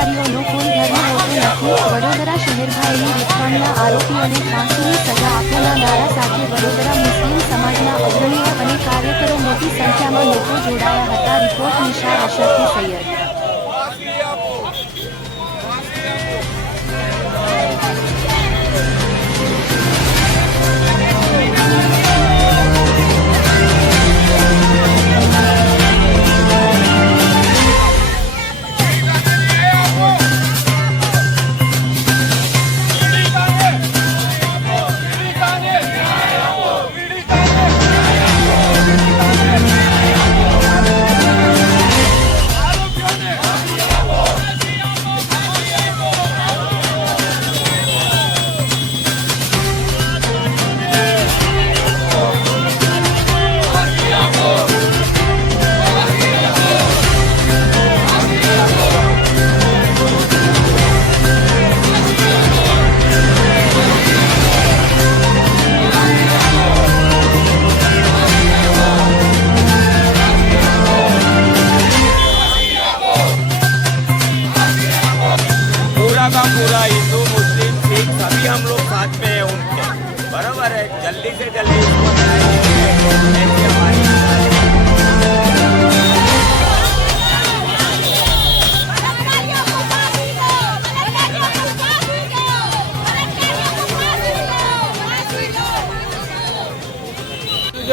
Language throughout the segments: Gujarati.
છે બળાત્કારીઓનો કોઈ ધર્મ હોતો નથી વડોદરા શહેર ભાઈની રીતસરના આરોપીઓને ફાંસીની સજા આપવાના નારા સાથે વડોદરા મુસ્લિમ સમાજના અગ્રણીઓ અને કાર્યકરો મોટી સંખ્યામાં લોકો જોડાયા હતા, રિપોર્ટ નિશા અશરફી સૈયદ.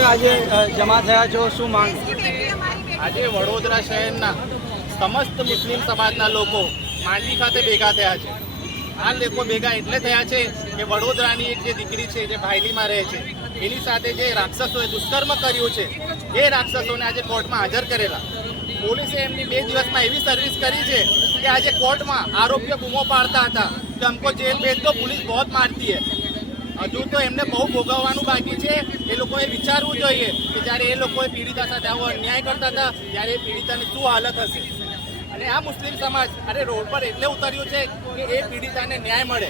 આજે જમા થયા છો શું માંગ? આજે વડોદરા શહેરના સમસ્ત મુસ્લિમ સમાજના લોકો માંડવી ખાતે ભેગા થયા છે. આ લોકો ભેગા એટલે થયા છે કે વડોદરાની એક જે દીકરી છે, જે ભાયલીમાં રહે છે, એની સાથે જે રાક્ષસોએ દુષ્કર્મ કર્યું છે, એ રાક્ષસોને આજે કોર્ટમાં હાજર કરેલા. પોલીસે એમની બે દિવસમાં એવી સર્વિસ કરી છે કે આજે કોર્ટમાં આરોપીઓ બૂમો પાડતા હતા. કે અમકો જેલ ભેજ તો પોલીસ બહુ મારતી હે. હજુ તો એમને બહુ ભોગવવાનું બાકી છે. એ લોકોએ વિચારવું જોઈએ કે જ્યારે એ લોકોએ પીડિતા સાથે આવો અન્યાય કરતા હતા, ત્યારે એ પીડિતાની શું હાલત હશે? અને આ મુસ્લિમ સમાજ, અરે રોડ પર એટલે ઉતર્યું છે કે એ પીડિતાને ન્યાય મળે.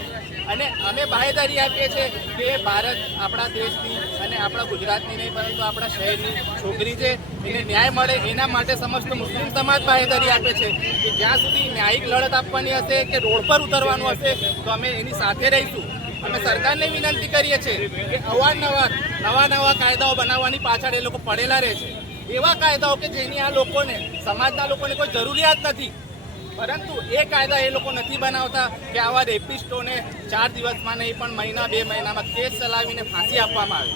અને અમે બાહેદારી આપીએ છીએ કે ભારત આપણા દેશની અને આપણા ગુજરાતની નહીં, પરંતુ આપણા શહેરની છોકરી છે. એને ન્યાય મળે. એના માટે સમસ્ત મુસ્લિમ સમાજ બાહેદારી આપે છે કે જ્યાં સુધી ન્યાયિક લડત આપવાની હશે કે રોડ પર ઉતરવાનું હશે, તો અમે એની સાથે રહીશું. અમે સરકારને વિનંતી કરીએ છીએ કે અવારનવાર નવા નવા કાયદાઓ બનાવવાની પાછળ એ લોકો પડેલા રહે છે. એવા કાયદાઓ કે જેની આ લોકોને, સમાજના લોકોને કોઈ જરૂરિયાત નથી. પરંતુ એ કાયદા એ લોકો નથી બનાવતા કે આવા રેપિસ્ટોને ચાર દિવસમાં નહીં, પણ મહિના, બે મહિનામાં કેસ ચલાવીને ફાંસી આપવામાં આવે.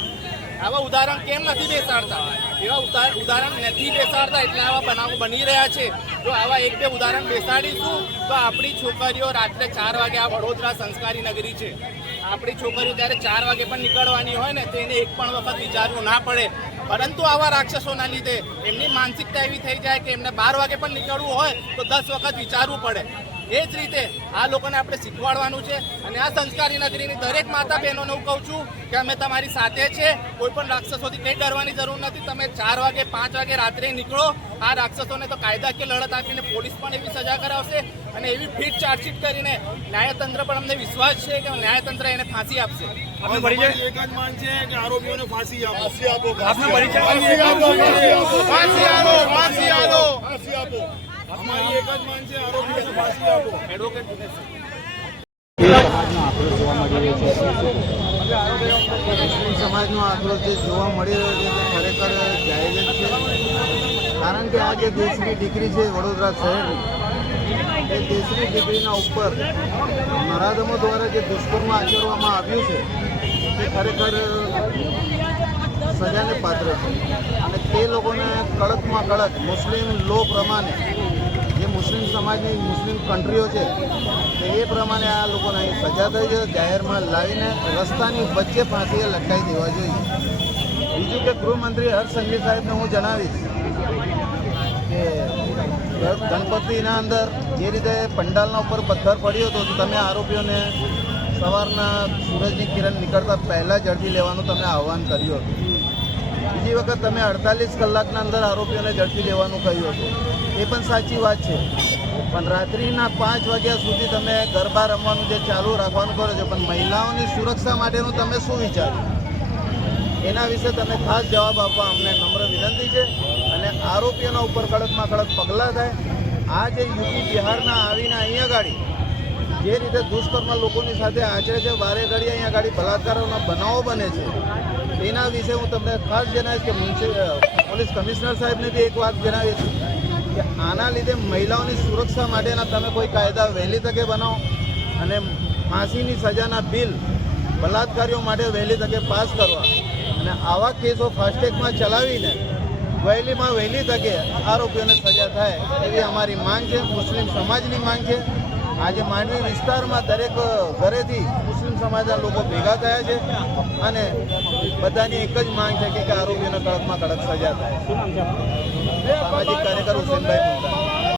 આવા ઉદાહરણ કેમ નથી બેસાડતા? એવા ઉદાહરણ નથી બેસાડતા એટલે આવા બનાવો બની રહ્યા છે. જો આવા એક, બે ઉદાહરણ બેસાડીશું તો આપણી છોકરીઓ રાત્રે ચાર વાગે આ વડોદરા સંસ્કારી નગરી છે. આપણી છોકરીઓ ત્યારે ચાર વાગે પણ નીકળવાની હોય ને, તો એને એક પણ વખત વિચારવું ના પડે. પરંતુ આવા રાક્ષસોના લીધે એમની માનસિકતા એવી થઈ જાય કે એમને બાર વાગે પણ નીકળવું હોય તો દસ વખત વિચારવું પડે. એ જ રીતે આ લોકોને આપણે શીખવાડવાનું છે અને આ સંસ્કારી નગરીની દરેક માતા બહેનોને હું કહું છું કે અમે તમારી સાથે છે, કોઈ પણ રાક્ષસોથી કંઈ ડરવાની જરૂર નથી. તમે ચાર વાગે, પાંચ વાગે રાત્રે નીકળો. આ રાક્ષસોને તો કાયદાકીય લડત આપીને પોલીસ પણ એવી સજા કરાવશે. અને એવી ફીટ ચાર્જશીટ કરીને ન્યાયતંત્ર પણ અમને વિશ્વાસ છે કે ન્યાયતંત્ર એને ફાંસી આપશે. આપનો પરિચય? એક જ માંગ છે કે આરોપીઓને ફાંસી આપો. આપનો પરિચય? ફાંસી આપો ફાંસી આપો. ફાંસી આપો. અમારી એક જ માંગ છે આરોપીઓને ફાંસી આપો. એડવોકેટ દિનેશ મુસ્લિમ સમાજનો આક્રોશ જે જોવા મળી રહ્યો છે તે ખરેખર જાયજ છે. કારણ કે આ જે દેશની દીકરી છે વડોદરા શહેરની એ તેસરી ડિગ્રીના ઉપર નરાધમો દ્વારા જે દુષ્કર્મ આચરવામાં આવ્યું છે, તે ખરેખર સજાને પાત્ર છે. અને તે લોકોને કડકમાં કડક મુસ્લિમ લો પ્રમાણે, જે મુસ્લિમ સમાજની, મુસ્લિમ કન્ટ્રીઓ છે, તો એ પ્રમાણે આ લોકોને સજા થઈ છે. જાહેરમાં લાવીને રસ્તાની વચ્ચે ફાંસીએ લટકાવી દેવા જોઈએ. બીજું કે ગૃહમંત્રી હર્ષ સંઘવી સાહેબને હું જણાવીશ કે ગણપતિના અંદર જે રીતે પંડાલના ઉપર પથ્થર પડ્યો હતો, તો તમે આરોપીઓને સવારના સૂરજની કિરણ નીકળતા પહેલાં ઝડપી લેવાનું તમે આહવાન કર્યું હતું. બીજી વખત તમે અડતાલીસ કલાકના અંદર આરોપીઓને ઝડપી લેવાનું કહ્યું હતું. એ પણ સાચી વાત છે. પણ રાત્રિના પાંચ વાગ્યા સુધી તમે ગરબા રમવાનું જે ચાલુ રાખવાનું કરો છો, પણ મહિલાઓની સુરક્ષા માટેનું તમે શું વિચાર્યું? એના વિશે તમે ખાસ જવાબ આપવા અમને નમ્ર વિનંતી છે. અને આરોપીઓના ઉપર કડકમાં કડક પગલાં થાય. આ જે યુપી બિહારના આવીને અહીંયા ગાડી, જે રીતે દુષ્કર્મ લોકોની સાથે આચરે છે, વારે ઘડી અહીંયા ગાડી બલાત્કારોના બનાવો બને છે. એના વિશે હું તમને ખાસ જણાવીશ કે મ્યુનિસિપલ પોલીસ કમિશનર સાહેબને બી એક વાત જણાવીશ કે આના લીધે મહિલાઓની સુરક્ષા માટેના તમે કોઈ કાયદા વહેલી તકે બનાવો અને ફાંસીની સજાના બિલ બલાત્કારીઓ માટે વહેલી તકે પાસ કરવા. અને આવા કેસો ફાસ્ટેગમાં ચલાવીને વહેલીમાં વહેલી તકે આરોપીઓને સજા થાય એવી અમારી માંગ છે. મુસ્લિમ સમાજની માંગ છે. આજે માંડવી વિસ્તારમાં દરેક ઘરેથી મુસ્લિમ સમાજના લોકો ભેગા થયા છે અને બધાની એક જ માંગ છે કે આરોપીઓને કડકમાં કડક સજા થાય. સામાજિક કાર્યકર હુસેનભાઈ મુંડા